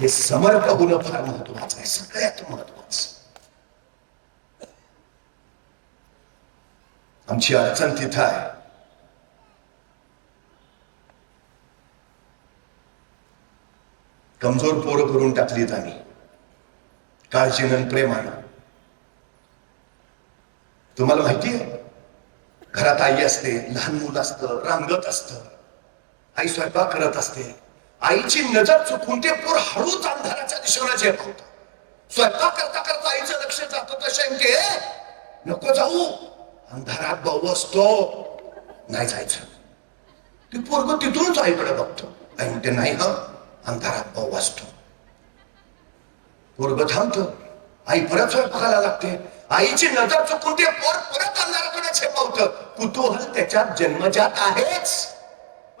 हे समर्थ होणं फार महत्वाचं आहे, सगळ्यात महत्वाचं. आमची अडचण तिथं आहे. कमजोर पोरं करून टाकलीत आम्ही, काळजीनं प्रेमानं. तुम्हाला माहिती आहे, घरात आई असते, लहान मुलं असतं, रांगत असतं, आई स्वयंपाक करत असते. आईची नजर चुकून ते पोर हळूच अंधाराच्या दिशेला झेप होतं. स्वयंपाक करता करता आईचं लक्ष जातं तर शंके, नको जाऊ, अंधारात भाऊ असतो, नाही जायचं. ते पोरग तिथूनच आईकडे बघतो. आई म्हणते नाही हा, अंधारात भाऊ असतो. पोरग थांबतं, आई परत स्वयंपाकाला लागते. आईची नजर चुकून ते पोर परत अंधाराकडे झेपावतं. कुतूहल त्याच्यात जन्मजात आहेच,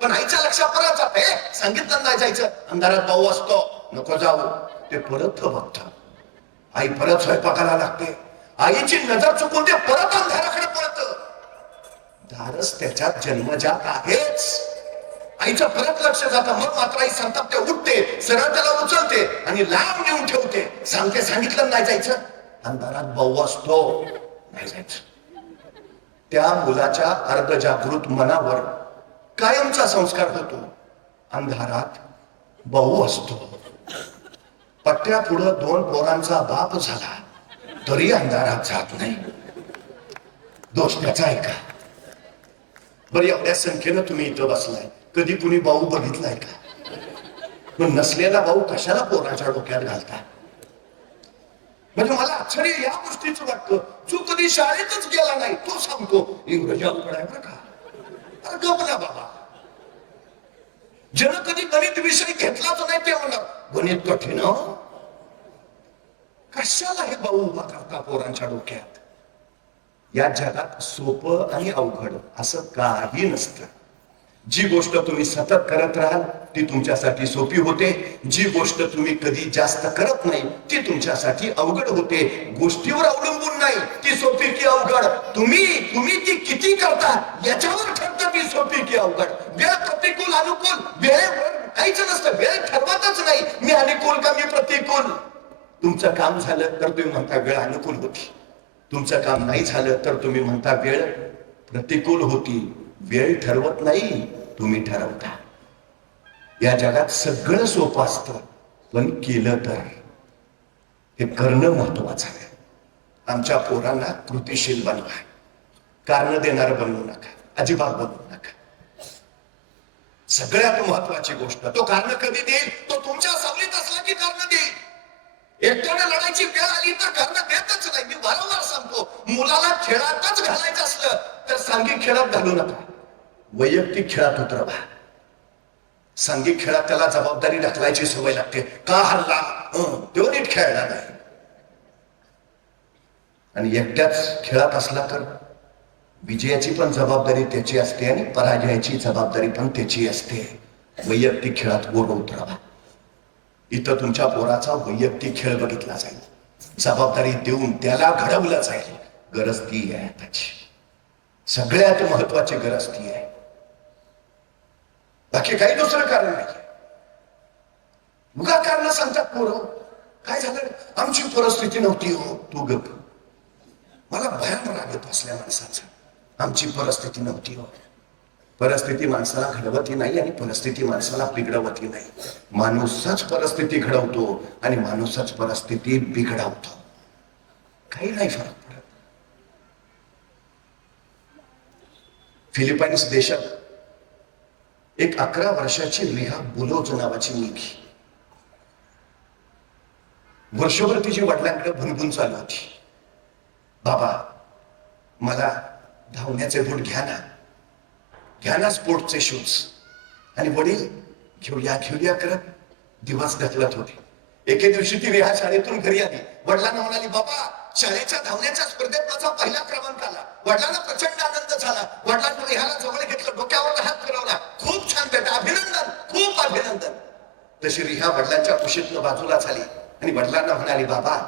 पण आईच्या लक्षात परत जाते, सांगितलं नाही जायचं, अंधारात भाऊ असतो, नको जाऊ. ते परत बघत, आई परत स्वयंपाकाला लागते. आईची नजर चुकून ते परत अंधाराकडे पळतं. धारस त्याच्यात जन्मजात आहेच. आईचं परत लक्ष जातं. मग मात्र आई संतापते, उठते, सरळ त्याला उचलते आणि लांब नेऊन ठेवते. सांगते, सांगितलं नाही जायचं, अंधारात भाऊ असतो, नाही जायचं. त्या मुलाच्या अर्धजागृत मनावर कायमचा संस्कार होतो, अंधारात भाऊ असतो. पट्ट्या पुढं 2 पोरांचा बाप झाला तरी अंधारात जात नाही. दोष त्याचा आहे का? बरं, एवढ्या संख्येनं तुम्ही इथं बसलाय, कधी कुणी भाऊ बघितलाय का? मग नसलेला भाऊ कशाला पोराच्या डोक्यात घालता? म्हणजे मला आश्चर्य या गोष्टीचं वाटतं. जो कधी शाळेतच गेला नाही तो सांगतो इंग्रजी अवघड आहे बरं का. अरे गप ना बाबा. ज्यानं कधी गणित विषय घेतलाच नाही ते म्हणणार गणित कठीण. कशाला हे भाऊ उभा करता पोरांच्या डोक्यात? या जगात सोपं आणि अवघड असं काही नसतं. जी गोष्ट तुम्ही सतत करत राहाल ती तुमच्यासाठी सोपी होते. जी गोष्ट तुम्ही कधी जास्त करत नाही ती तुमच्यासाठी अवघड होते. गोष्टीवर अवलंबून नाही ती सोपी की अवघड, तुम्ही ती किती करता याच्यावर ठरतं ती सोपी की अवघड. वेळ प्रतिकूल अनुकूल वेळेवर काहीच नसतं. वेळ ठरवतच नाही मी अनुकूल का मी प्रतिकूल. तुमचं काम झालं तर तुम्ही म्हणता वेळ अनुकूल होती, तुमचं काम नाही झालं तर तुम्ही म्हणता वेळ प्रतिकूल होती. वेळ ठरवत नाही, तुम्ही ठरवता. या जगात सगळं सोपं असतं, पण केलं तर हे करणं महत्वाचं आहे. आमच्या पोरांना कृतिशील बनवा, कारण देणार बनवू नका, अजिबात बनवू नका. सगळ्यात महत्वाची गोष्ट, तो कारण कधी देईल? तो तुमच्या सावलीत असला की कारण देईल. एकट्याने लढायची वेळ आली तर कारण देतच नाही. मी वारंवार सांगतो, मुलाला खेळातच घालायचं असलं तर सांघिक खेळात घालू नका, वैयक्तिक खेळात उतरवा. सांघिक खेळात त्याला जबाबदारी ढकलायची सवय लागते. का हल्ला, तो नीट खेळला नाही. आणि एकट्याच खेळात असला तर विजयाची पण जबाबदारी त्याची असते आणि पराजयाची जबाबदारी पण त्याची असते. वैयक्तिक खेळात गोड उतरावा. इथं तुमच्या पोराचा वैयक्तिक खेळ बघितला जाईल, जबाबदारी देऊन त्याला घडवलं जाईल. गरज ती आहे त्याची, सगळ्यात महत्वाची गरज ती आहे. बाकी काही दुसरं कारण नाही. उगा कारण सांगतात पोरं, काय झालं आमची परिस्थिती नव्हती हो. तू गप. मला भयान रागत असल्या माणसाचं, आमची परिस्थिती नव्हती हो. परिस्थिती माणसाला घडवती नाही आणि परिस्थिती माणसाला बिघडवती नाही. माणूसच परिस्थिती घडवतो आणि माणूसच परिस्थिती बिघडवतो. काही नाही फरक पडत. फिलिपाईन्स देशात एक 11 वर्षाची रिहा बुलोज नावाची मुलगी, वर्षभर तिची वडिलांकडे भुणभुण चालू होती. बाबा मला धावण्याचे बूट घ्या ना, घ्या ना स्पोर्टचे शूज. आणि वडील घेऊया करत दिवस ढकलत होते. एके दिवशी ती रिहा शाळेतून घरी आली. वडिलांना म्हणाली, बाबा शाळेच्या धावण्याच्या स्पर्धेत माझा पहिला क्रमांक आला. वडिलांना प्रचंड आनंद झाला. वडिलांनी रिहाला जवळ घेतलं, डोक्यावर हात फिरवला. खूप छान बेटा, अभिनंदन, खूप अभिनंदन. तशी रिहा वडिलांच्या कुशीतनं बाजूला झाली आणि वडिलांना म्हणाली, बाबा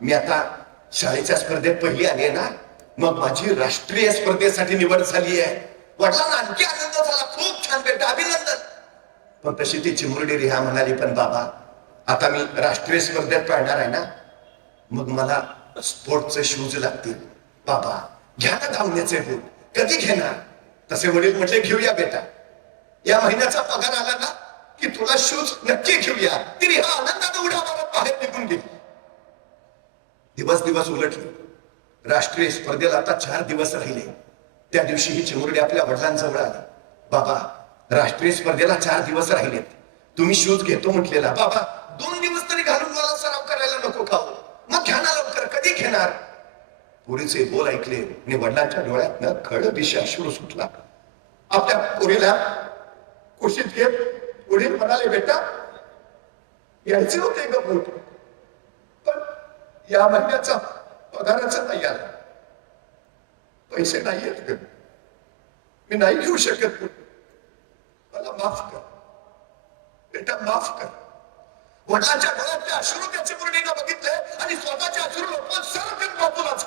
मी आता शाळेच्या स्पर्धेत पहिली आली आहे ना, मग माझी राष्ट्रीय स्पर्धेसाठी निवड झाली आहे. वडिलांना आणखी आनंद झाला. खूप छान बेटा, अभिनंदन. पण तशी ती चिमुरडी रिहा म्हणाली, पण बाबा आता मी राष्ट्रीय स्पर्धेत पाळणार आहे ना, मग मला स्पोर्टचे शूज लागतील. बाबा घ्या ना धावण्याचे बूट. कधी घेणार? तसे वडील म्हटले घेऊया बेटा, या महिन्याचा पगार आला ना की तुला शूज नक्की घेऊया. तिने हा आनंदाने उड्या मारत बाहेर निघून गेली. दिवस दिवस उलटले. राष्ट्रीय स्पर्धेला आता 4 दिवस राहिले. त्या दिवशी ही चिमुरडी आपल्या वडिलांजवळ आली. बाबा राष्ट्रीय स्पर्धेला 4 दिवस राहिलेत, तुम्ही शूज घेतो म्हटलेला. बाबा 2 दिवस तरी घालून मला सराव करायला नको का? मग घ्या ना लवकर, कधी घेणार? पोरीचे बोल ऐकले आणि वडिलांच्या डोळ्यातनं खळ दिशा अश्रू सुटला. आपल्या पोरीला कुशीत घेत वडील म्हणाले, बेटा यायचे होते ग बूट, पण या महिन्याचा पगाराचा नाही आला, पैसे नाही आहेत ग, मी नाही घेऊ शकत, मला माफ कर बेटा, माफ कर. वडिलांच्या डोळ्यातले अश्रू त्याचे मुरडीनं बघितले आणि स्वतःचे अश्रू लोकं सरकन बाजूलाच.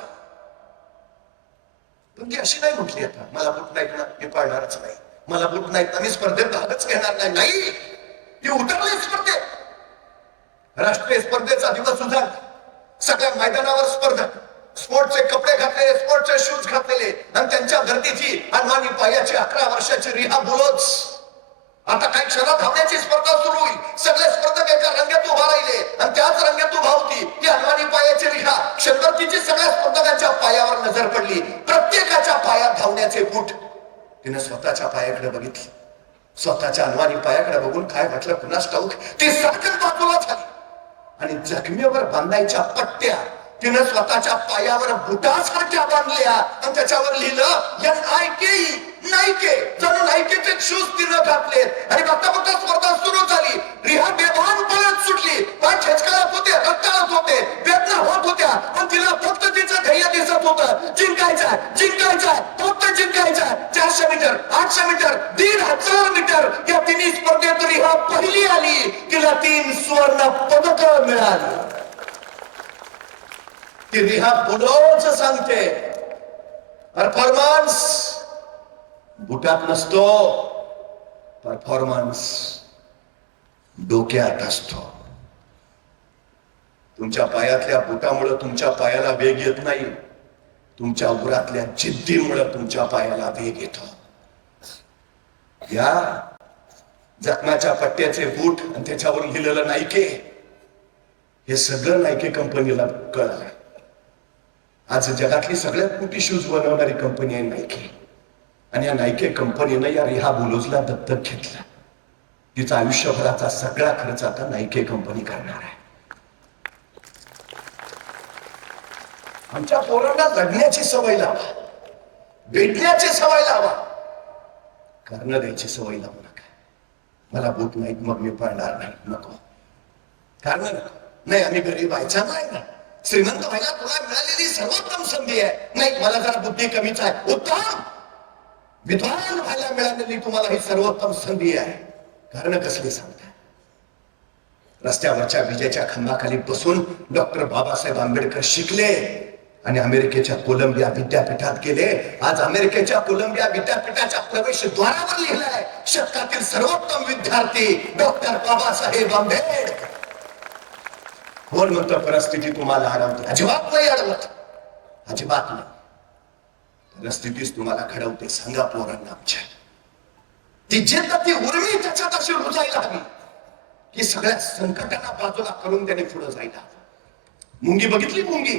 पण ती अशी नाही म्हटली, आता मला बूट नाहीत ना मी पाळणारच नाही, मला बूट नाहीत ना मी स्पर्धेत भागच घेणार नाही. नाही, ती उतरली स्पर्धेत. राष्ट्रीय स्पर्धेचा दिवस उजाडला. सगळ्या मैदानावर स्पर्धक स्पोर्टचे कपडे घातलेले, स्पोर्टचे शूज घातलेले आणि त्यांच्या गर्दीची अनवाणी पायाची 11 वर्षाची रिहा बुलोच. आता काही क्षणात धावण्याची स्पर्धा सुरू होईल. सगळे स्पर्धक एका रंगात उभा राहिले आणि त्याच रंगात उभा होती ती अनवाणी पायाची रिहा. क्षणभर सगळ्या स्पर्धकांच्या पायावर नजर पडली. प्रत्येकाच्या पायात धावण्याचे बूट. तिने स्वतःच्या पायाकडे बघितले. स्वतःच्या अनवाणी पायाकडे बघून काय वाटलं कुणास ठाऊक, ती सरकन बाजूला झाली आणि जखमेवर बांधायच्या पट्ट्या तिने स्वतःच्या पायावर बुटासारख्या बांधल्या आणि त्याच्यावर लिहिलं NIKE, नाईके. जणू नाईकेचे शूज तिनं घातलेत आणि बघता बघता स्पर्धा सुरू झाली. रिहा बेभान पळत सुटली. पाय ठेचकाळत होते, रक्ताळत होते, वेदना होत होत्या, पण तिला फक्त तिचं ध्येय दिसत होतं. जिंकायचंय, जिंकायचंय, फक्त जिंकायचंय. 400 मीटर, 800 मीटर, 1500 मीटर या तिन्ही स्पर्धेत रिहा पहिली आली. तिला 3 सुवर्ण पदक मिळाली. ती रिहा बुलोच सांगते, परफॉर्मन्स बुटात नसतो, परफॉर्मन्स डोक्यात असतो. तुमच्या पायातल्या बुटामुळे तुमच्या पायाला वेग येत नाही, तुमच्या उरातल्या जिद्दीमुळे तुमच्या पायाला वेग येतो. या जखमाच्या पट्ट्याचे बूट आणि त्याच्यावर लिहिलेलं नाईके, हे सगळं नाईके कंपनीला कळलं. आज जगातली सगळ्यात मोठी शूज बनवणारी कंपनी आहे नाईके. आणि या नाईके कंपनीनं या रिहा बुलोजला दत्तक घेतला. तिचा आयुष्यभराचा सगळा खर्च आता नाईके कंपनी करणार आहे. आमच्या पोरांना लढण्याची सवय लावा, भेटण्याची सवय लावा, कारण द्यायची सवय लावू नका. मला बूट नाहीत मग मी पळणार नाही, नको. कारण नाही, आम्ही गरीब व्हायचा नाही ना, श्रीमंत व्हायला तुला मिळालेली सर्वोत्तम संधी आहे. नाही, मला जरा बुद्धी कमीच आहे, उत्तम. विद्वान व्हायला मिळालेली तुम्हाला ही सर्वोत्तम संधी आहे. कारण कसली सांगता? रस्त्यावरच्या विजेच्या खांबाखाली बसून डॉक्टर बाबासाहेब आंबेडकर शिकले आणि अमेरिकेच्या कोलंबिया विद्यापीठात गेले. आज अमेरिकेच्या कोलंबिया विद्यापीठाच्या प्रवेशद्वारावर लिहिलंय, शतकातील सर्वोत्तम विद्यार्थी डॉक्टर बाबासाहेब आंबेडकर. कोण म्हणतो परिस्थिती तुम्हाला अडवते? अजिबात नाही अडवत, अजिबात नाही. परिस्थितीच तुम्हाला घडवते. सांगा पोरांना आमच्या, ती जिद्द, ती उर्मी त्याच्यात अशी रुजायला हवी की सगळ्या संकटांना बाजूला करून त्याने पुढे जायला. मुंगी बघितली, मुंगी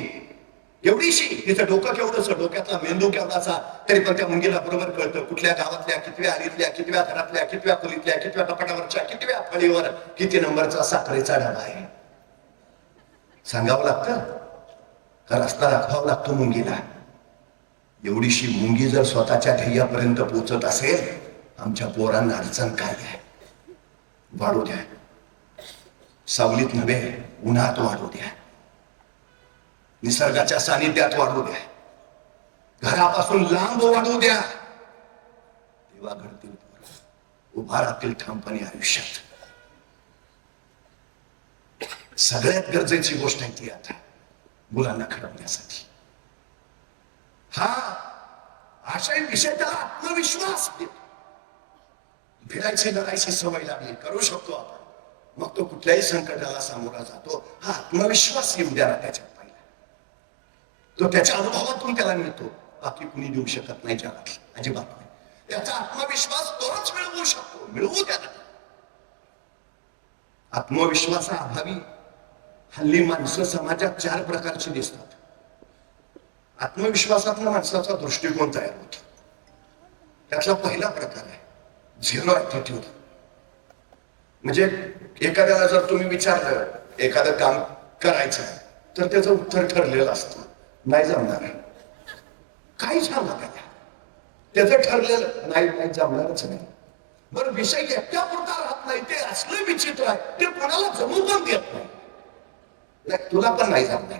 एवढीशी, तिचं डोकं केवढंच, डोक्यातला मेंदू केवढाचा, तरी पण त्या मुंगीला बरोबर कळतं कुठल्या गावातल्या, कितव्या आलीतल्या, कितव्या घरातल्या, कितव्या खोलीतल्या, कितव्या कपाटावरच्या, कितव्या फळीवर किती नंबरचा साखरेचा डबा आहे. सांगावं लागतं का रस्ता दाखवावा लागतो मुंगीला? एवढीशी मुंगी जर स्वतःच्या ध्येयापर्यंत पोहोचत असेल, आमच्या पोरांना अडचण काय आहे? वाढू द्या, सावलीत नव्हे उन्हात वाढू द्या, निसर्गाच्या सानिध्यात वाढू द्या, घरापासून लांब वाढू द्या. तेव्हा घडतील, उभा राहतील ठामपणे आयुष्यात. सगळ्यात गरजेची गोष्ट आहे ती आता मुलांना घडवण्यासाठी. हा अशा विषय त्याला आत्मविश्वास देतो. भिडायची लढायची सवय लागली, करू शकतो आपण. मग तो कुठल्याही संकटाला सामोरा जातो. हा आत्मविश्वास येऊ द्या त्याच्यात पहिला. तो त्याच्या अनुभवातून त्याला मिळतो, बाकी कुणी देऊ शकत नाही जगात, अजिबात नाही. त्याचा आत्मविश्वास तोच मिळवू शकतो, मिळवू त्याला. आत्मविश्वासाअभावी हल्ली माणसं समाजात 4 प्रकारची दिसतात. आत्मविश्वासातून माणसाचा दृष्टिकोन तयार होतो. त्यातला पहिला प्रकार आहे झिरो ऍटिट्यूड. म्हणजे एखाद्याला जर तुम्ही विचारलं एखादं काम करायचं तर त्याचं उत्तर ठरलेलं असतं, नाही जमणार. काही झालं त्याला, त्याचं ठरलेलं नाही जमणारच नाही. बरं, विषय एकट्या पुरता राहत नाही, ते असलं विचित्र आहे, ते कोणाला जमू पण देत नाही. तुला पण नाही जमणार,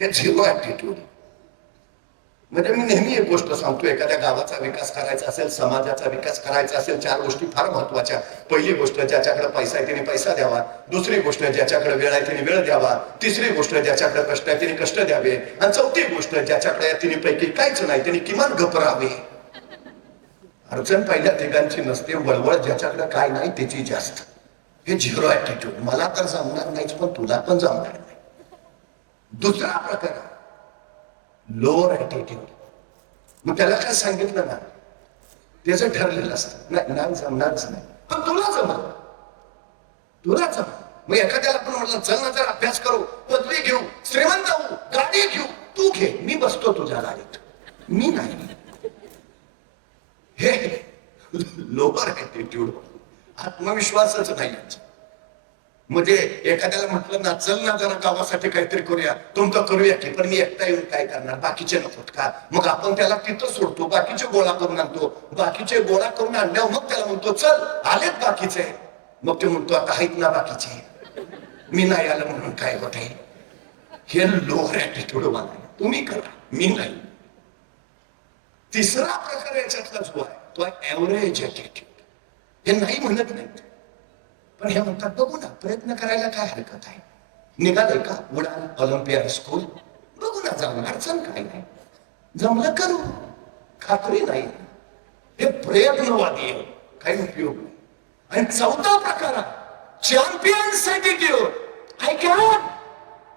हे झिरो ऍटिट्यूड. म्हणजे मी नेहमी एक गोष्ट सांगतो, एखाद्या गावाचा विकास करायचा असेल, समाजाचा विकास करायचा असेल, 4 गोष्टी फार महत्वाच्या. पहिली गोष्ट, ज्याच्याकडे पैसा आहे त्याने पैसा द्यावा. दुसरी गोष्ट, ज्याच्याकडे वेळ आहे त्याने वेळ द्यावा. तिसरी गोष्ट, ज्याच्याकडे कष्ट आहे त्याने कष्ट द्यावे. आणि चौथी गोष्ट, ज्याच्याकडे तिन्ही पैकी काहीच नाही त्याने किमान गप्प राहावे. अडचण पहिल्या ठिकाणची नसते, वळवळ ज्याच्याकडे काय नाही त्याची जास्त. हे झिरो ऍटिट्यूड. मला तर जमणार नाहीच, पण तुला पण जमणार नाही. दुसरा प्रकार लोअर ऍटिट्यूड. मग त्याला काय सांगितलं ना, त्याचं ठरलेलं असतं, नाही जमणारच नाही, पण तुला जमल, तुला जमल. मग एखाद्याला पण म्हटलं चल ना, जर अभ्यास करू, पदवी घेऊ, श्रीमंत होऊ, गाडी घेऊ, तू घे, मी बसतो तुझ्या गाडीत, मी नाही. हे लोअर ऍटिट्यूड, आत्मविश्वासच नाही. म्हणजे एखाद्याला म्हटलं ना चल ना जरा गावासाठी काहीतरी करूया, तुमचं करूया की, पण मी एकटा येऊन काय करणार, बाकीचे नकोत का. मग आपण त्याला तिथं सोडतो, बाकीचे गोळा करून आणतो. बाकीचे गोळा करून आणल्यावर मग त्याला म्हणतो चल आलेत बाकीचे. मग ते म्हणतो आता आहेत ना बाकीचे, मी नाही आलं म्हणून काय होत. हे लोअर ऍटिट्यूड मला, तुम्ही करा, मी नाही. तिसरा प्रकार याच्यातला जो आहे तो आहे ऍव्हरेज ऍटिट्यूड. हे नाही म्हणत नाहीत, पण हे म्हणतात बघू ना, प्रयत्न करायला काय हरकत आहे. निघाले का उडान ऑलिम्पियाड स्कूल, बघू ना जाऊन, अडचण काय नाही, जमलं करू, खात्री नाही. हे प्रयत्नवादी आहे, काही उपयोग नाही. आणि चौथा प्रकार चॅम्पियन्स ऍटिट्यूड. आय कॅन,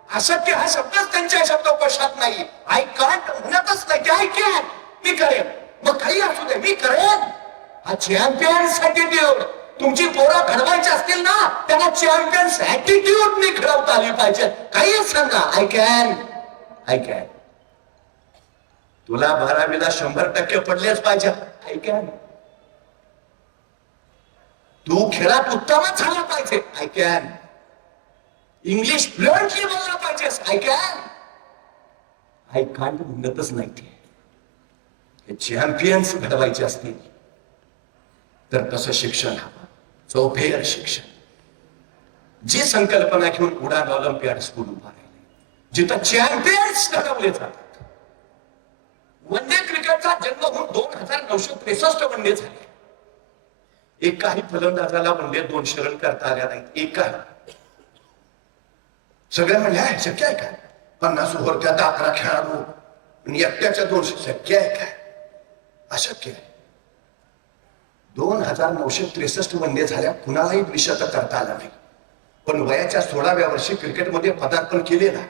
अशक्य हा शब्दच त्यांच्या शब्दकोशात नाही. आय कांट म्हणतच नाही, आय कॅन, मी करेन, मग काही असू दे मी करेन. हा चॅम्पियन्स ऍटिट्यूड. तुमची पोरं घडवायची असतील ना, त्यांना चॅम्पियन्स ऍटिट्यूड ने घडवता आली पाहिजे. काही सांगा, आय कॅन, आय कॅन. तुला 12वीला 100% पडलेच पाहिजे, आय कॅन. तू खेळात उत्तमच झाला पाहिजे, आय कॅन. इंग्लिश फ्लुएंटली बोलला पाहिजेस, आय कॅन. आय कांट म्हणतच नाही. ते चॅम्पियन्स घडवायचे असतील तर तसं शिक्षण हवं, चौफेअर शिक्षण. जी संकल्पना घेऊन उडान ऑलिम्पियाड स्कूल उभा राहिले, जिथं चॅम्पियन्स घडवले जातात. वन डे क्रिकेटचा जन्म होऊन 2963 वन डे झाले. एकाही फलंदाजाला वन डे 200 रन करता आल्या नाहीत, एकाही. सगळे म्हणले शक्य आहे काय, 50 ओव्हर त्यात 11 खेळाडू आणि एकट्याच्या 200, शक्य आहे काय, अशक्य आहे. 2963 वन डे झाल्या, कुणालाही द्विशतक करता आलं नाही. पण वयाच्या 16व्या वर्षी क्रिकेटमध्ये पदार्पण केले ना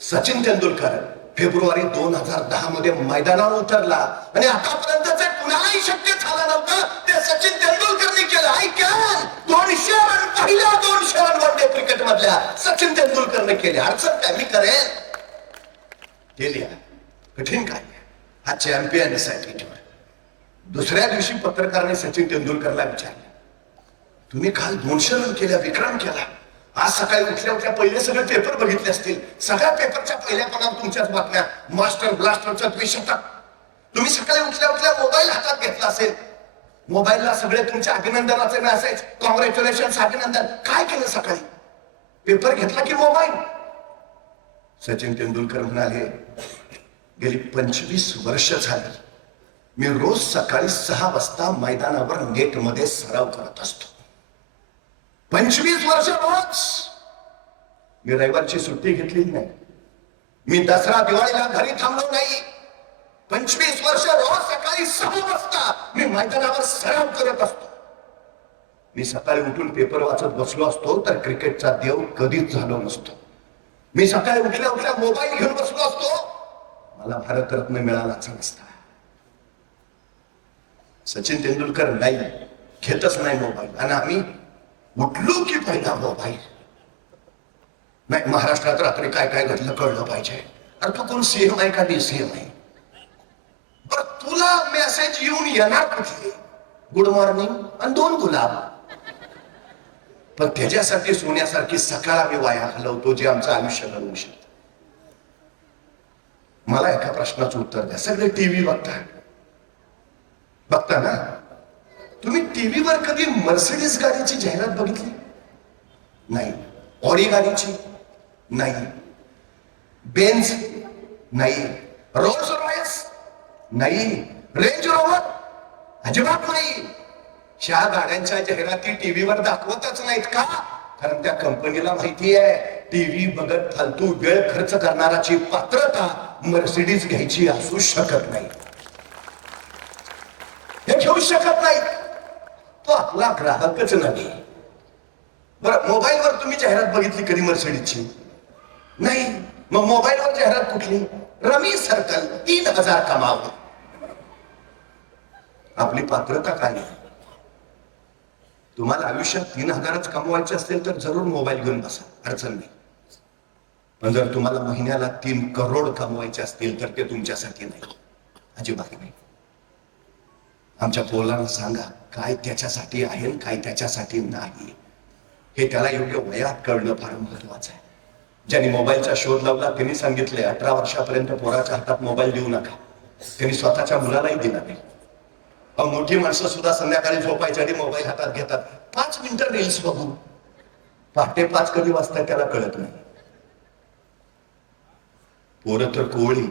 सचिन तेंडुलकर, फेब्रुवारी 2010 मध्ये मैदानावर उतरला आणि आतापर्यंत जे कुणालाही शक्य झालं नव्हतं ते सचिन तेंडुलकरने केलं. I can. 200 रन, पहिल्या 200 रन वन डे क्रिकेट मधल्या सचिन तेंडुलकरने केले. अडचण काय, मी करेन, केली. कठीण काय, हा चॅम्पियन्स ऍटिट्यूड. दुसऱ्या दिवशी पत्रकाराने सचिन तेंडुलकरला विचारलं, तुम्ही काल 200 रन केल्या, विक्रम केला. आज सकाळी उठल्या उठल्या पहिले सगळे पेपर बघितले असतील, सगळ्या पेपरच्या पहिल्या पानावर तुमच्याच बातम्या, मास्टर ब्लास्टरचं द्विशतक. तुम्ही सकाळी उठल्या उठल्या मोबाईल हातात घेतला असेल, मोबाईलला सगळे तुमच्या अभिनंदनाचे मेसेज, कॉंग्रॅच्युलेशन, अभिनंदन. काय केलं सकाळी, पेपर घेतला की मोबाईल. सचिन तेंडुलकर म्हणाले, गेली 25 वर्ष झाली मी रोज सकाळी 6 वाजता मैदानावर नेट मध्ये सराव करत असतो. 25 वर्ष रोज. मी रविवारची सुट्टी घेतली नाही, मी दसरा दिवाळीला घरी थांबलो नाही. 25 वर्ष रोज सकाळी 6 वाजता मी मैदानावर सराव करत असतो. मी सकाळी उठून पेपर वाचत बसलो असतो तर क्रिकेटचा देव कधीच झालो नसतो. मी सकाळी उठल्या उठल्या मोबाईल घेऊन बसलो असतो, मला भारतरत्न मिळालाच नसता. सचिन तेंडुलकर नाही, घेतच नाही मोबाईल, आणि आम्ही उठलो की पहिला मोबाईल. नाही, महाराष्ट्रात रात्री काय काय घडलं कळलं पाहिजे. अरे तू कोण सीएम आहे का डीसीएम आहे? पण तुला मेसेज येऊन येणार कुठले? गुड मॉर्निंग आणि 2 गुलाब. पण त्याच्यासाठी सोन्यासारखी सकाळ आम्ही वाया घालवतो, जे आमचं आयुष्य घडवू शकत. मला एका प्रश्नाचं उत्तर द्या. सगळे टीव्ही बघता ना? तुम्ही टीव्हीवर कधी मर्सिडीज गाडीची जाहिरात बघितली? नाही. ऑडी गाडीची नाही. बेन्झ नाही. रोल्स रॉयस नाही. रेंज रोव्हर अजिबात नाही. ह्या गाड्यांच्या जाहिराती टीव्हीवर दाखवतच नाहीत का? कारण त्या कंपनीला माहिती आहे टीव्ही बघत फालतू वेळ खर्च करणाराची पात्रता मर्सिडीज घ्यायची असू शकत नाही. हे घेऊ शकत नाही. तो आपला ग्राहकच नाही. बरं, मोबाईलवर तुम्ही जाहिरात बघितली कधी मर्सिडीजची? नाही. मग मोबाईलवर जाहिरात कुठली? रमी सर्कल 3000 कमाव. आपली पात्रता काय आहे? तुम्हाला आयुष्यात 3000च कमवायचे असतील तर जरूर मोबाईल घेऊन बसा, अडचण नाही. पण जर तुम्हाला महिन्याला 3 करोड कमवायचे असतील तर ते तुमच्यासाठी नाही, अजिबात नाही. आमच्या पोरांना सांगा काय त्याच्यासाठी आहे आणि काय त्याच्यासाठी नाही, हे त्याला योग्य वयात कळणं फार महत्वाचं आहे. ज्यांनी मोबाईलचा शोध लावला त्यांनी सांगितले 18 वर्षापर्यंत पोराच्या हातात मोबाईल देऊ नका. त्यांनी स्वतःच्या मुलालाही दिला नाही. मोठी माणसं सुद्धा संध्याकाळी झोपायच्या आधी मोबाईल हातात घेतात. 5 मिनिटं रील्स बघू. पहाटे 5 कधी वाजता त्याला कळत नाही. पोरं तर कोवळी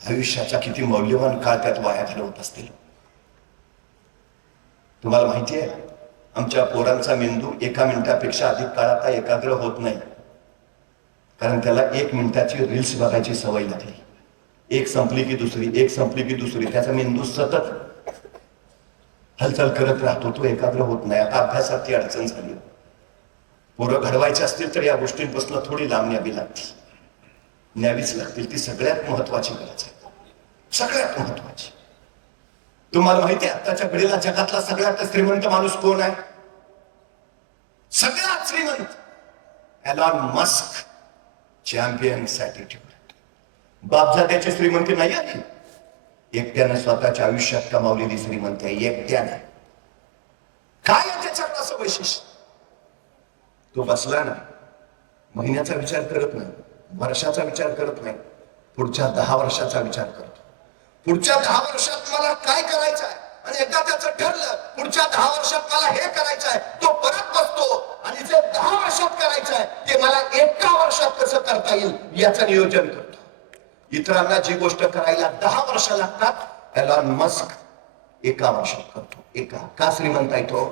आयुष्याचा किती मौल्यवान काळ त्यात वाया घालवत असतील. तुम्हाला माहिती आहे आमच्या पोरांचा मेंदू 1 मिनिटापेक्षा अधिक काळ आता एकाग्र होत नाही, कारण त्याला 1 मिनिटाची रील्स बघायची सवय लागली. एक संपली की दुसरी, एक संपली की दुसरी. त्याचा मेंदू सतत हालचाल करत राहतो, तो एकाग्र होत नाही. आता अभ्यासात ती अडचण झाली. पोरं घडवायचे असतील तर या गोष्टींपासून थोडी लांब न्यावी लागतील, न्यावीच लागतील. ती सगळ्यात महत्वाची गरज आहे, सगळ्यात महत्वाची. तुम्हाला माहिती आहे आताच्या घडीला जगातला सगळ्यात श्रीमंत माणूस कोण आहे? सगळ्यात श्रीमंत एलॉन मस्क. Champions attitude. बापजात्याची श्रीमंती नाही आली, एकट्यानं स्वतःच्या आयुष्यात कमावलेली श्रीमंती आहे, एकट्याने. काय आहे त्याच्यात असं वैशिष्ट्य? तो बसला ना, महिन्याचा विचार करत नाही, वर्षाचा विचार करत नाही, पुढच्या 10 वर्षाचा विचार करतो. पुढच्या 10 वर्षात मला काय करायचं आहे, आणि एकदा त्याचं ठरलं पुढच्या 10 वर्षात मला हे करायचं आहे, तो परत बसतो आणि जे 10 वर्षात करायचं आहे ते मला 1 वर्षात कसं करता येईल याचं नियोजन करतो. इतरांना जी गोष्ट करायला 10 वर्ष लागतात, एलॉन मस्क 1 वर्षात करतो. का श्रीमंत आहे तो?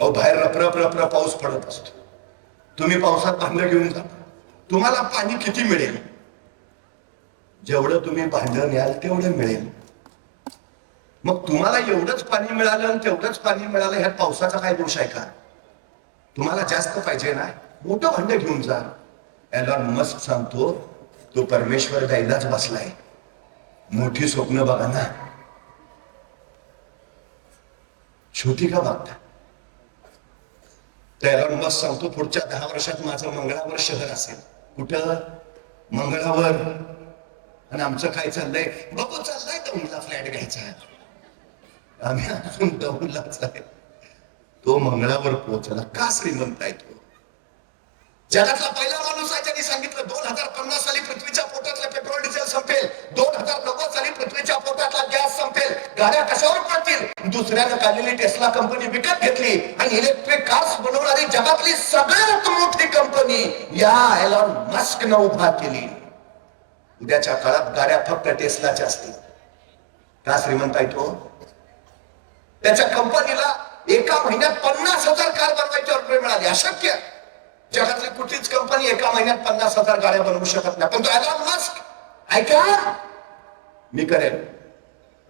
बाहेर रप पाऊस पडत असतो, तुम्ही पावसात भांडं घेऊन जाता. तुम्हाला पाणी किती मिळेल? जेवढं तुम्ही भांडं न्याल तेवढं मिळेल. मग तुम्हाला एवढंच पाणी मिळालं आणि तेवढंच पाणी मिळालं, ह्यात पावसाचा काय दोष आहे का? तुम्हाला जास्त पाहिजे ना, मोठं भांडं घेऊन जा. एलॉन मस्क सांगतो तो परमेश्वर द्यायलाच बसलाय. मोठी स्वप्न बघा ना, छोटी का बघता? तर एलॉन मस्क सांगतो पुढच्या 10 वर्षात माझं मंगळावर शहर असेल. कुठं? मंगळावर. आणि आमचं काय चाललंय? बघू चाललंय दौंडला फ्लॅट घ्यायचा. आम्ही अजून दौंडलाच आहे. तो मंगळावर पोहोचला. का श्रीमंत आहे तो? जगातला पहिला माणूस आहे ज्यांनी सांगितलं 2050 साली पृथ्वीच्या पोटातलं पेट्रोल डिझेल संपेल, 2090 साली पृथ्वीच्या पोटातला गॅस संपेल, गाड्या कशावर पडतील? दुसऱ्यानं काढलेली टेस्ला कंपनी विकत घेतली आणि इलेक्ट्रिक कार्स बनवणारी जगातली सगळ्यात मोठी कंपनी या एलॉन मस्कनं उभा केली. उद्याच्या काळात गाड्या फक्त टेस्लाच्या असतील. का श्रीमंत आहे तो? त्याच्या कंपनीला 1 महिन्यात 50,000 कार बनवायची ऑर्डर मिळाली. अशक्य. जगातली कुठलीच कंपनी 1 महिन्यात 50,000 गाड्या बनवू शकत नाही. पण तो एलॉन मस्क, ऐका मी करेन.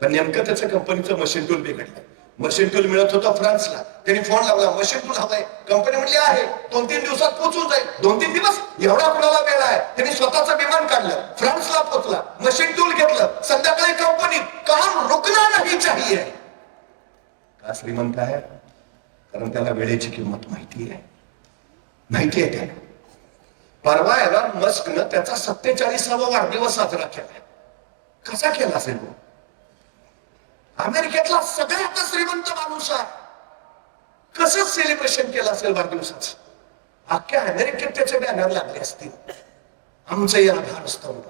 पण नेमकं त्याचं कंपनीचं मशीन टूल बिघडलं. मशीन टूल मिळत होतं फ्रान्सला. त्यांनी फोन लावला, मशीन टूल हवंय. कंपनी म्हणली आहे, 2-3 दिवसात पोहोचून जाईल. 2-3 दिवस एवढा कुणाला वेळ आहे? त्यांनी स्वतःचं विमान काढलं, फ्रान्सला पोहोचला, मशीन टूल घेतलं. संध्याकाळी कंपनीत काम रुकना नाही चाहिए. का श्रीमंत आहे? कारण त्याला वेळेची किंमत माहिती आहे. माहिती आहे त्याला. परवा एलॉन मस्कनं त्याचा 47वा वाढदिवस साजरा केला. कसा केला असेल? अमेरिकेतला सगळ्यात श्रीमंत माणूस आहे. कसं सेलिब्रेशन केलं असेल वाढदिवसाचं? अख्ख्या अमेरिकेत त्याचे बॅनर लागले असतील, आमचं या आधार स्तंभ.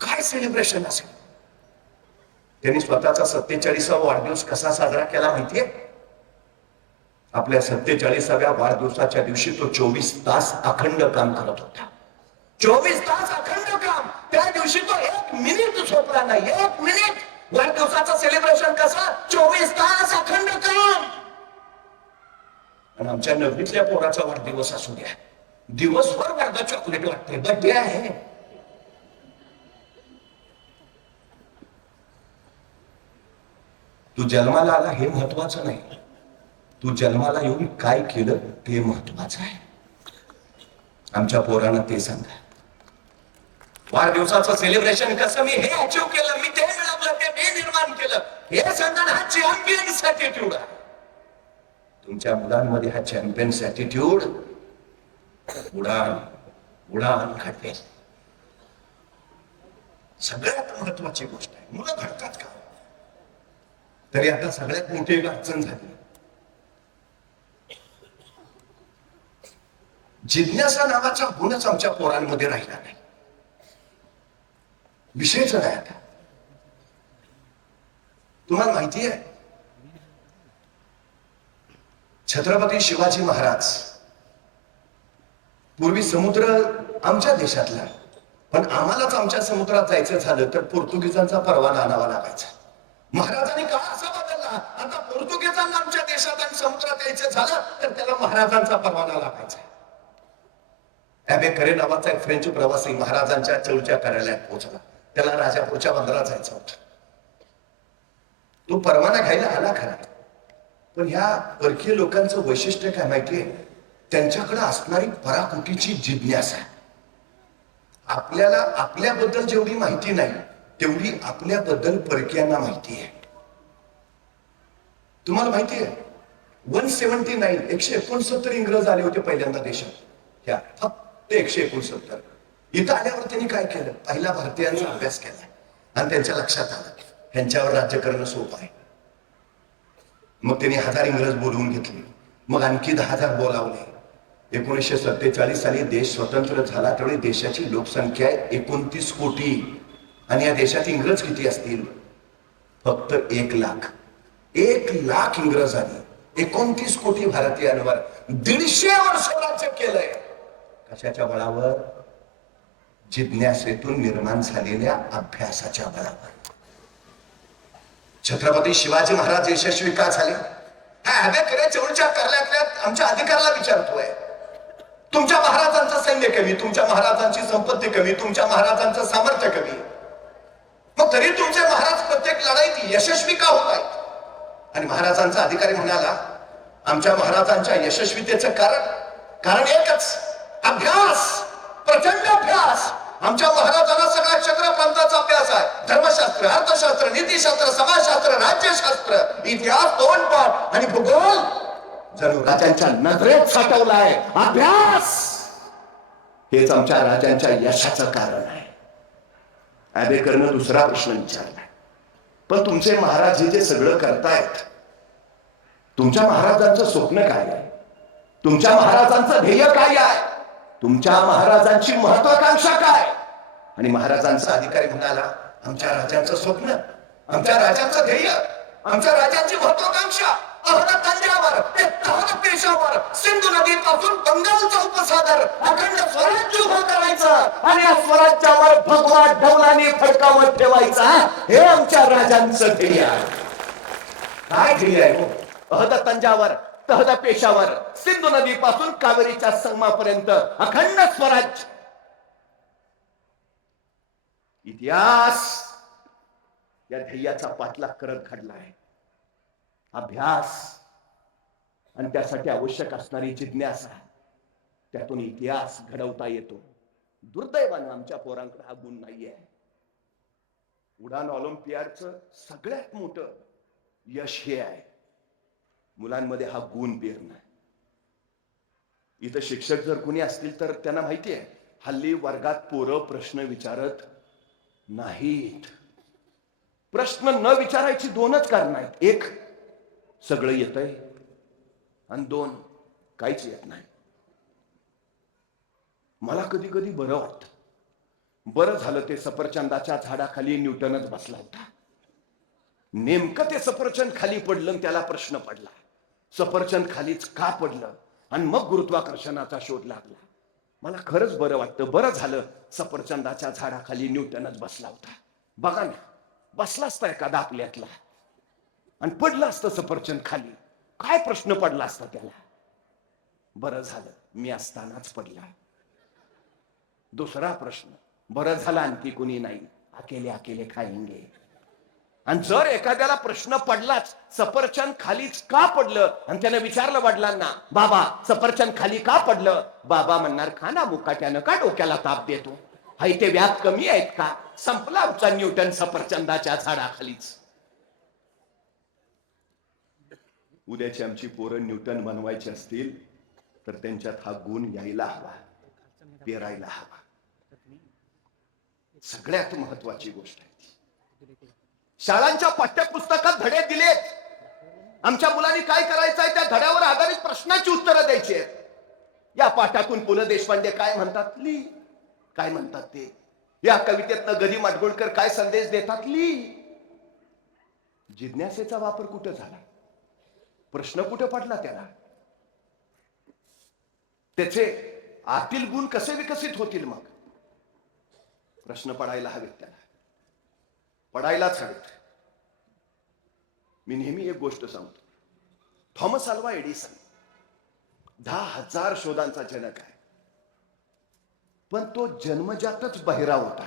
काय सेलिब्रेशन असेल? त्यांनी स्वतःचा 47वा वाढदिवस कसा साजरा केला माहितीये? आपल्या 47व्या वाढदिवसाच्या दिवशी तो 24 तास अखंड काम करत होता. 24 तास अखंड काम. त्या दिवशी तो 1 मिनिट झोपला नाही. 1 मिनिट. वाढदिवसाचं सेलिब्रेशन कसं? 24 तास अखंड काम. आणि आमच्या नववीतल्या पोराचा वाढदिवस असू द्या, दिवसभर वर्धा चॉकलेट वाटते, बर्थडे आहे. तू जन्माला आला हे महत्वाचं नाही, तू जन्माला येऊन काय केलं ते महत्वाचं आहे. आमच्या पोरांना ते सांगा. वाढदिवसाचं सेलिब्रेशन कसं? मी हे अचीव केलं, मी ते मिळवलं, ते मी निर्माण केलं, हे सांगा. हा चॅम्पियन्स ॲटिट्यूड आहे. तुमच्या मुलांमध्ये हा चॅम्पियन्स ॲटिट्यूड उडान उडान घडवेल. सगळ्यात महत्वाची गोष्ट आहे. मुलं घडतात का? तरी आता सगळ्यात मोठी अडचण झाली, जिज्ञासा नावाचा गुणच आमच्या पोरांमध्ये राहिला नाही. विषयच नाही आता. तुम्हाला माहिती आहे, छत्रपती शिवाजी महाराज पूर्वी समुद्र आमच्या देशातला, पण आम्हालाच आमच्या समुद्रात जायचं झालं तर पोर्तुगीजांचा परवाना आणावा लागायचा. महाराजांनी काळ असा बदलला, आता पोर्तुगीजांना आमच्या देशात आणि समुद्रात यायचं झालं तर त्याला महाराजांचा परवाना लागायचा. ॲबे करे नावाचा एक फ्रेंच प्रवासी महाराजांच्या चौच्या कार्यालयात पोहोचला. त्याला राजापूरच्या बंदरात जायचं होतं. तो परवाना घ्यायला आला खरा, पण ह्या परकीय लोकांचं वैशिष्ट्य काय माहितीये? त्यांच्याकडे असणारी पराकोटीची जिज्ञासा. आपल्याला आपल्याबद्दल जेवढी माहिती नाही तेवढी आपल्याबद्दल परकीयांना माहिती आहे. तुम्हाला माहिती आहे 169 इंग्रज आले होते पहिल्यांदा देशात. ह्या फक्त 169. इथं आल्यावर त्यांनी काय केलं? पहिला भारतीयांचा अभ्यास केला आणि त्यांच्या लक्षात आलं ह्यांच्यावर राज्य करणं सोपं आहे. मग त्यांनी 1000 इंग्रज बोलवून घेतले. मग आणखी 10,000 बोलावले. 1947 साली देश स्वतंत्र झाला त्यावेळी देशाची लोकसंख्या आहे 29 कोटी आणि या देशात इंग्रज किती असतील? फक्त 1 लाख. 1 लाख इंग्रजांनी 29 कोटी भारतीयांवर 150 वर्ष राज्य केलंय. कशाच्या बळावर? जिज्ञासेतून निर्माण झालेल्या अभ्यासाच्या बळावर. छत्रपती शिवाजी महाराज यशस्वी का झाले? हा चौच्या कार्यालयात आमच्या अधिकाऱ्याला विचारतोय. तुमच्या महाराजांचं सैन्य कमी, तुमच्या महाराजांची संपत्ती कमी, तुमच्या महाराजांचं सामर्थ्य कमी, मग तरी तुमचे महाराज प्रत्येक लढाईत यशस्वी का होत आहेत? आणि महाराजांचा अधिकारी म्हणाला, आमच्या महाराजांच्या यशस्वीतेचं कारण एकच, अभ्यास, प्रचंड अभ्यास. आमच्या महाराजांना सगळ्या क्षेत्रप्रांताचा अभ्यास आहे. धर्मशास्त्र, अर्थशास्त्र, नीतिशास्त्र, समाजशास्त्र, राज्यशास्त्र, इतिहास, तोंडपाठ आणि भूगोल जणू राजांच्या नजरेत साठवलाय. अभ्यास हेच आमच्या राजांच्या यशाचं कारण आहे. आंबेडकरनं दुसरा प्रश्न विचारला, पण तुमचे महाराज हे जे सगळं करतायत, तुमच्या महाराजांचं स्वप्न काय आहे? तुमच्या महाराजांचं ध्येय काय आहे? तुमच्या महाराजांची महत्वाकांक्षा काय? आणि महाराजांचा अधिकारी म्हणाला, आमच्या राजांचं स्वप्न, आमच्या राजांचं ध्येय, आमच्या राजांची महत्वाकांक्षा तंजावर ते पेशावर, सिंधू नदीपासून बंगालचा उपसागर अखंड स्वराज्य उभं करायचं आणि या स्वराज्यावर भगवा ढवलाने फडकावत ठेवायचा, हे आमच्या राजांचं ध्येय आहे. काय ध्येय आहे? तंजावर, तहत पेशावर, सिंधू नदीपासून कावेरीच्या संगमापर्यंत अखंड स्वराज्य. इतिहास या ध्येयाचा पाठलाग करत घडलाय. अभ्यास आणि त्यासाठी आवश्यक असणारी जिज्ञासा, त्यातून इतिहास घडवता येतो. दुर्दैवानं आमच्या पोरांकडे हा गुण नाहीये. उडान ऑलिम्पियाडचं सगळ्यात मोठं यश हे आहे, मुलांमध्ये हा गुण पेरणं. इथं शिक्षक जर कोणी असतील तर त्यांना माहिती आहे, हल्ली वर्गात पोरं प्रश्न विचारत नाहीत. प्रश्न न विचारायची दोनच कारण आहेत. एक, सगळं येतंय, आणि दोन, काहीच येत नाही. मला कधी कधी बरं वाटतं, बरं झालं ते सफरचंदाच्या झाडाखाली न्यूटनच बसला होता. नेमकं ते सफरचंद खाली पडलं आणि त्याला प्रश्न पडला, सफरचंद खालीच का पडलं, आणि मग गुरुत्वाकर्षणाचा शोध लागला. मला खरंच बरं वाटतं, बरं झालं सफरचंदाच्या झाडाखाली न्यूटनच बसला होता. बघा ना, बसला असता एखादा आपल्यातला आणि पडलं असतं सफरचंद खाली, काय प्रश्न पडला असता त्याला. बरं झालं मी असतानाच पडला. दुसरा प्रश्न, बरं झालं आणखी कुणी नाही, अकेले अकेले खाएंगे. आणि जर एखाद्याला प्रश्न पडलाच, सफरचंद खालीच का पडलं, आणि त्यानं विचारलं वडिलांना, बाबा सफरचंद खाली का पडलं, बाबा म्हणणार, खाना मुकाट्यानं का डोक्याला ताप देतो, हाय ते व्याप कमी आहेत का, संपला आमचा न्यूटन सफरचंदाच्या झाडाखालीच. उद्याची आमची पोरं न्यूटन बनवायची असतील तर त्यांच्यात हा गुण यायला हवा, पेरायला हवा. सगळ्यात महत्वाची गोष्ट आहे. शाळांच्या पाठ्यपुस्तकात धडे दिलेत, आमच्या मुलांनी काय करायचंय त्या धड्यावर आधारित प्रश्नाची उत्तरं द्यायची आहेत. या पाठातून पु ल देशपांडे काय म्हणतात ली, काय म्हणतात ते, या कवितेतनं गदी माडगुळकर काय संदेश देतात ली. जिज्ञासेचा वापर कुठं झाला, प्रश्न कुठे पडला त्याला, त्याचे आतील गुण कसे विकसित होतील. मग प्रश्न पडायला हवेत, त्याला पडायलाच हवेत. मी नेहमी एक गोष्ट सांगतो, थॉमस अल्वा एडिसन 10,000 शोधांचा जनक आहे, पण तो जन्मजातच बहिरा होता.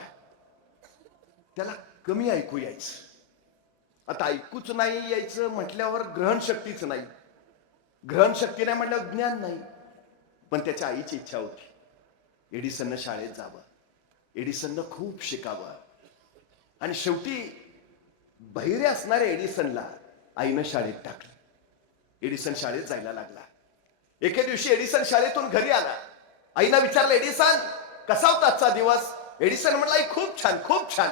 त्याला कमी ऐकू यायचं. आता ऐकूच नाही यायचं म्हटल्यावर ग्रहण शक्तीच नाही, ग्रहण शक्ती नाही म्हटल्यावर ज्ञान नाही. पण त्याच्या आईची इच्छा होती एडिसननं शाळेत जावं, एडिसननं खूप शिकावं. आणि शेवटी बहिरे असणाऱ्या एडिसनला आईनं शाळेत टाकलं. एडिसन शाळेत जायला लागला. एके दिवशी एडिसन शाळेतून घरी आला. आईनं विचारलं, एडिसन कसा होता आजचा दिवस. एडिसन म्हणला, खूप छान खूप छान.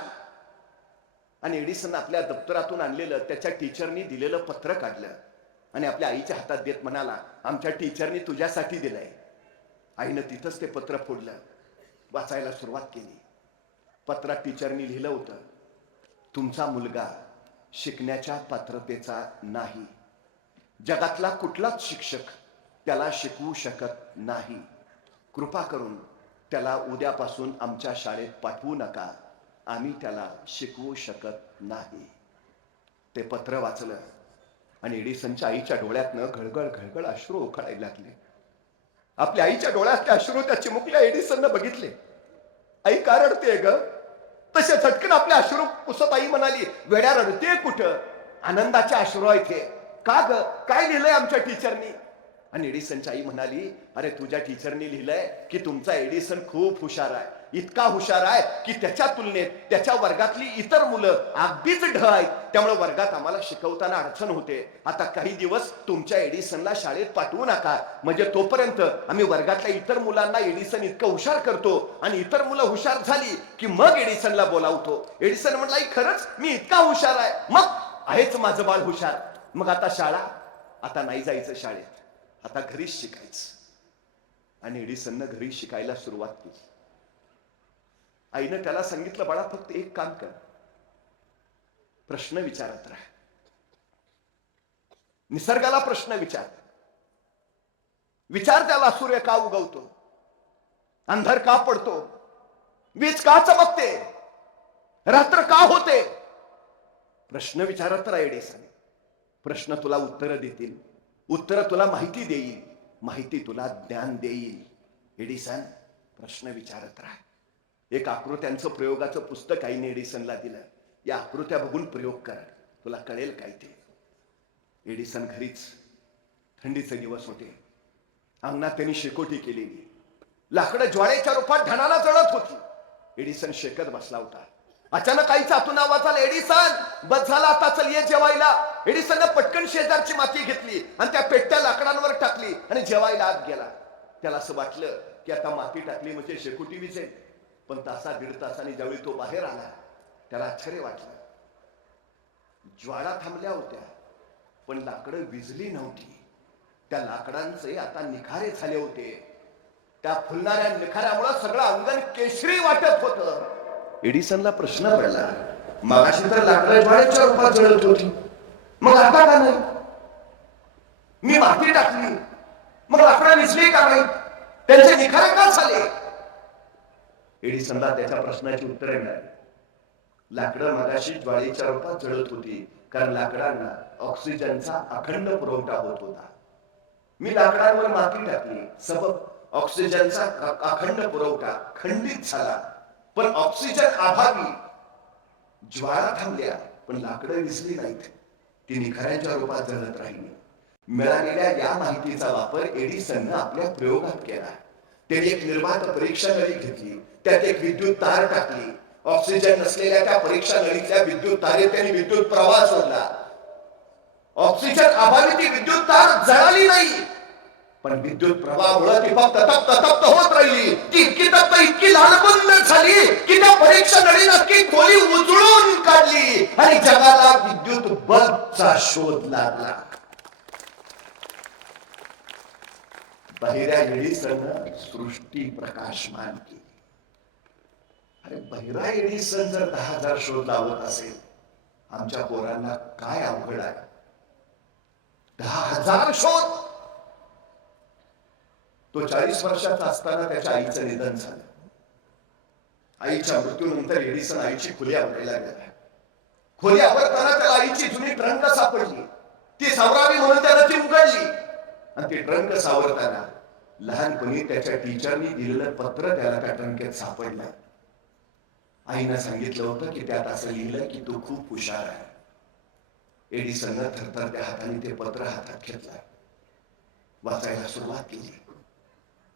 आणि एडिसन आपल्या दप्तरातून आणलेलं त्याच्या टीचरनी दिलेलं पत्र काढलं आणि आपल्या आईच्या हातात देत म्हणाला, आमच्या टीचरनी तुझ्यासाठी दिलंय. आईनं तिथंच ते पत्र फोडलं, वाचायला सुरुवात केली. पत्रात टीचरनी लिहिलं होतं, तुमचा मुलगा शिकण्याच्या पात्रतेचा नाही, जगातला कुठलाच शिक्षक त्याला शिकवू शकत नाही, कृपा करून त्याला उद्यापासून आमच्या शाळेत पाठवू नका, आम्ही त्याला शिकवू शकत नाही. ते पत्र वाचलं आणि एडिसनच्या आईच्या डोळ्यातनं घळघळ घळघळ अश्रू ओघळायला लागले. आपल्या आईच्या डोळ्यातले अश्रू त्या चिमुकल्या एडिसननं बघितले. आई का रडते ग. तसे झटकन आपले अश्रू पुसत आई म्हणाली, वेड्या रडते कुठं, आनंदाचे अश्रू आहेत हे. का ग, काय लिहिलंय आमच्या टीचरनी. आणि एडिसनची आई म्हणाली, अरे तुझ्या टीचरनी लिहिलंय की तुमचा एडिसन खूप हुशार आहे, इतका हुशार आहे की त्याच्या तुलनेत त्याच्या वर्गातली इतर मुलं अगदीच ढ आहेत, त्यामुळे वर्गात आम्हाला शिकवताना अडचण होते. आता काही दिवस तुमच्या एडिसनला शाळेत पाठवू नका, म्हणजे तोपर्यंत आम्ही वर्गातल्या इतर मुलांना एडिसन इतकं हुशार करतो आणि इतर मुलं हुशार झाली की मग एडिसनला बोलावतो. एडिसन म्हणला, खरंच मी इतका हुशार आहे, मग आहेच माझं बाळ हुशार. मग आता शाळा, आता नाही जायचं शाळेत, आता घरीच शिकायचं. आणि एडिसननं घरी शिकायला सुरुवात केली. आईनं त्याला सांगितलं, बाळा फक्त एक काम कर, प्रश्न विचारत राहा, निसर्गाला प्रश्न विचार, विचार त्याला सूर्य का उगवतो, अंधार का पडतो, वीज का चमकते, रात्र का होते. प्रश्न विचारत राहा एडिसन, प्रश्न तुला उत्तर देतील, उत्तर तुला माहिती देईल, माहिती तुला ज्ञान देईल. एडिसन प्रश्न विचारत राहा. एक आकृत्यांचं प्रयोगाचं पुस्तक आईने एडिसनला दिलं. या आकृत्या बघून प्रयोग कर, तुला कळेल काय ते. एडिसन घरीच, थंडीचे दिवस होते. अंगणात त्यांनी शेकोटी केलेली, लाकडं ज्वाळेच्या रूपात ढणाला जळत होती. एडिसन शेकत बसला होता. अचानक आईचा आतून आवाज आला, एडिसन बस झाला, आता चल ये जेवायला. एडिसनने पटकन शेजारची माती घेतली आणि त्या पेटत्या लाकडांवर टाकली आणि जेवायला आत गेला. त्याला असं वाटलं की आता माती टाकली म्हणजे शेकोटी विझेल. पण तासा दीड तासाने ज्यावेळी तो बाहेर आला, त्याला आश्चर्य वाटलं. ज्वाळा थांबल्या होत्या पण लाकडं विझली नव्हती. त्या लाकडांचे आता निखारे झाले होते. त्या फुलणाऱ्या निखाऱ्यामुळे सगळं अंगण केशरी वाटत होतं. एडिसनला प्रश्न पडला, मगाशी तर लाकडं ज्वाळेच्या रूपात जळत होती, मग आता का नाही? मी माती टाकली, मग लाकडं विझली का नाही? त्यांचे निखारे का झाले? एडिसनला त्याच्या प्रश्नाची उत्तरे मिळाली. लाकडं मगाशी ज्वाळेच्या रूपात जळत होती कारण लाकडांना ऑक्सिजनचा अखंड पुरवठा होत होता. मी लाकडांवर माती टाकली, सबब ऑक्सिजनचा अखंड पुरवठा खंडित झाला. पण ऑक्सिजन अभावी ज्वाळा थांबल्या पण लाकडं विझली नाहीत, ती निखाऱ्यांच्या रूपात जळत राहिली. मिळालेल्या या माहितीचा वापर एडिसनने आपल्या प्रयोगात केला. त्याने एक निर्वात परीक्षा नळी घेतली, त्यात एक विद्युत तार टाकली. ऑक्सिजन नसलेल्या त्या परीक्षा नळीतल्या विद्युत तारेत त्यांनी विद्युत प्रवाह सोडला. ऑक्सिजन अभावी ती विद्युत तार जळाली नाही, पण विद्युत प्रवाहामुळे ती फक्त तप्त होत राहिली. ती इतकी तप्त, इतकी लालबुंद झाली की त्या परीक्षा नळी नक्की खोली उजळून काढली आणि जगाला विद्युत बल्बचा शोध लागला. बहिऱ्या एडिसनने सृष्टी प्रकाशमान केली. अरे बहिरा एडिसन जर 10,000 शोध लावत असेल, आमच्या पोरांना काय अवघड आहे? 10,000 शोध. तो 40 वर्षाचा असताना त्याच्या आईचं निधन झालं. आईच्या मृत्यूनंतर एडिसन आईची खोली आवरायला गेला. खोली आवरताना त्याला आईची जुनी ट्रंक सापडली. ती सावरावी म्हणून त्यानं ती उघडली आणि ती ट्रंक सावरताना लहानपणी त्याच्या टीचरनी दिलेलं पत्र त्याला त्या ट्रंकेत सापडलं. आईनं सांगितलं होतं की त्यात असं लिहिलं की तू खूप हुशार आहे. एडिसननं थरथरत्या हाताने ते पत्र हातात घेतलं, वाचायला सुरुवात केली.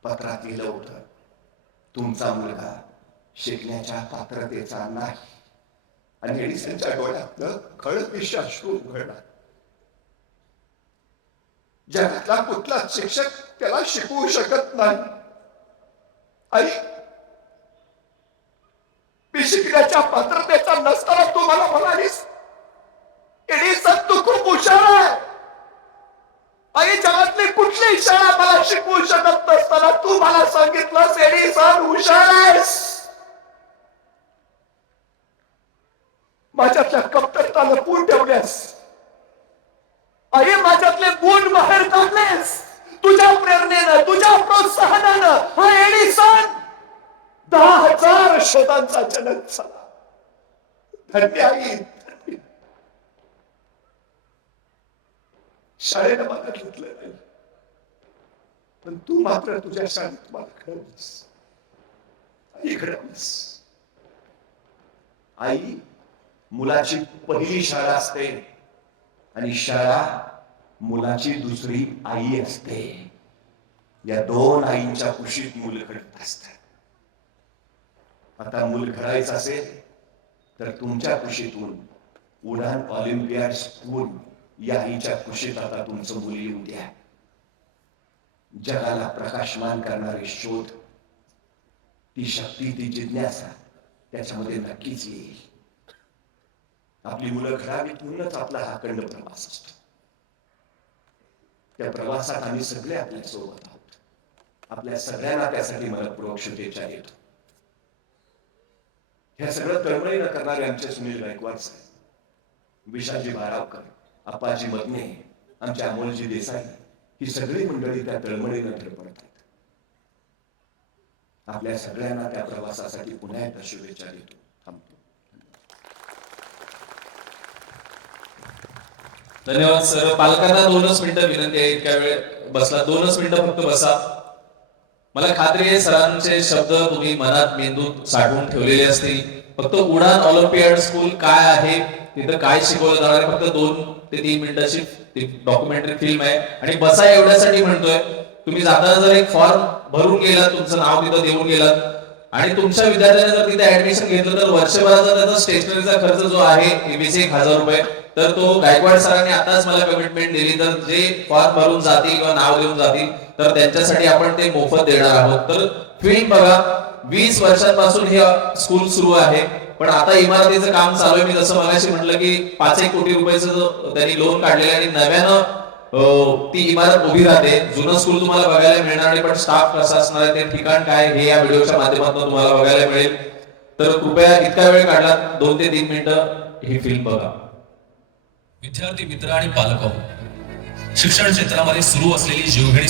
पत्रात लिहिलं होतं, तुमचा मुलगा शिकण्याच्या पात्रतेचा नाही. आणि एडिसनच्या डोळ्यातनं खळखळीत अश्रू उघडला. जगातला कुठलाच शिक्षक त्याला शिकवू शकत नाही. आई, मी शिकण्याच्या पात्रतेचा नसताना तू मला म्हणालीस एडिसन तू खूप हुशार आहे. आई, जगातली कुठलीही शाळा मला शिकवू शकत नसताना तू मला सांगितलंस एडिसन हुशार आहेस. माझ्यातल्या कमतरता लपवून ठेवल्यास. आई, माझ्यातले गुण बाहेर काढलेस. तुझ्या प्रेरणेनं, तुझ्या प्रोत्साहनानं हा एडिसन 10,000 शोधांचा जनक झाला. धन्य आई. शाळेनं मला घेतलं नाही, पण तू मात्र तुझ्या शाळेत मला घडवलीस. आई घडवलीस. आई मुलाची पहिली शाळा असते आणि शाळा मुलाची दुसरी आई असते. या दोन आईंच्या कुशीत मूल घडत असत. आता मूल घडायचं असेल तर तुमच्या कुशीतून उडान ऑलिम्पियाड स्कूल या आईच्या कुशीत आता तुमचं मूल येऊ द्या. जगाला प्रकाशमान करणारे शोध, ती शक्ती, ती जिज्ञासा त्याच्यामध्ये नक्कीच येईल. आपली मुलं घडावीत म्हणूनच आपला हा अखंड प्रवास असतो. त्या प्रवासात आम्ही सगळे आपल्या सोबत आहोत. आपल्या सगळ्यांना त्यासाठी मनपूर्वक शुभेच्छा देतो. हे सगळं तळमळीनं करणारे आमचे सुनील गायकवाड साहेब, विशालजी भारावकर, अप्पाजी मदने, आमच्या अमोलजी देसाई, ही सगळी मंडळी त्या तळमळीनं धडपडतात. आपल्या सगळ्यांना त्या प्रवासासाठी पुन्हा एकदा शुभेच्छा देतो. थांबतो. धन्यवाद सर. पालकांना 2च मिनिटं विनंती आहे. इतक्या वेळ बसला, 2च मिनिटं फक्त बसा. मला खात्री आहे सरांचे शब्द तुम्ही मनात मेंदूत साठवून ठेवलेले असतील. फक्त उडान ऑलिम्पियाड स्कूल काय आहे, तिथं काय शिकवलं जाणार आहे, फक्त 2 ते 3 मिनिटाची डॉक्युमेंटरी फिल्म आहे. आणि बसा एवढ्यासाठी म्हणतोय, तुम्ही जाताना जर एक फॉर्म भरून गेलात, तुमचं नाव तिथं देऊन गेलात आणि तुमच्या विद्यार्थ्याने जर तिथे ऍडमिशन घेतलं तर वर्षभराचा त्याचा स्टेशनरीचा खर्च जो आहे 20,000 रुपये, तर तो गायकवाड सरांनी आताच मला कमिटमेंट दिली, तर जे फॉर्म भरून जातील किंवा नाव देऊन जातील तर त्यांच्यासाठी आपण ते मोफत देणार आहोत. तर फिल्म बघा, 20 वर्षांपासून हे स्कूल सुरू आहे, पण आता इमारतीचं काम चालू आहे. मी जसं मगाशी म्हटलं की 5 कोटी रुपयाचं त्यांनी लोन काढलेलं आणि नव्यानं ती इमारत उभी राहते. जुनं स्कूल तुम्हाला बघायला मिळणार नाही, पण स्टाफ कसा असणार आहे, ते ठिकाण काय हे या व्हिडिओच्या माध्यमातून तुम्हाला बघायला मिळेल. तर कृपया इतका वेळ काढला 2 ते 3 मिनिटं ही फिल्म बघा. विद्यार्थी मित्र आणि पालक, शिक्षण क्षेत्रामध्ये सुरू असलेली जीवघेणी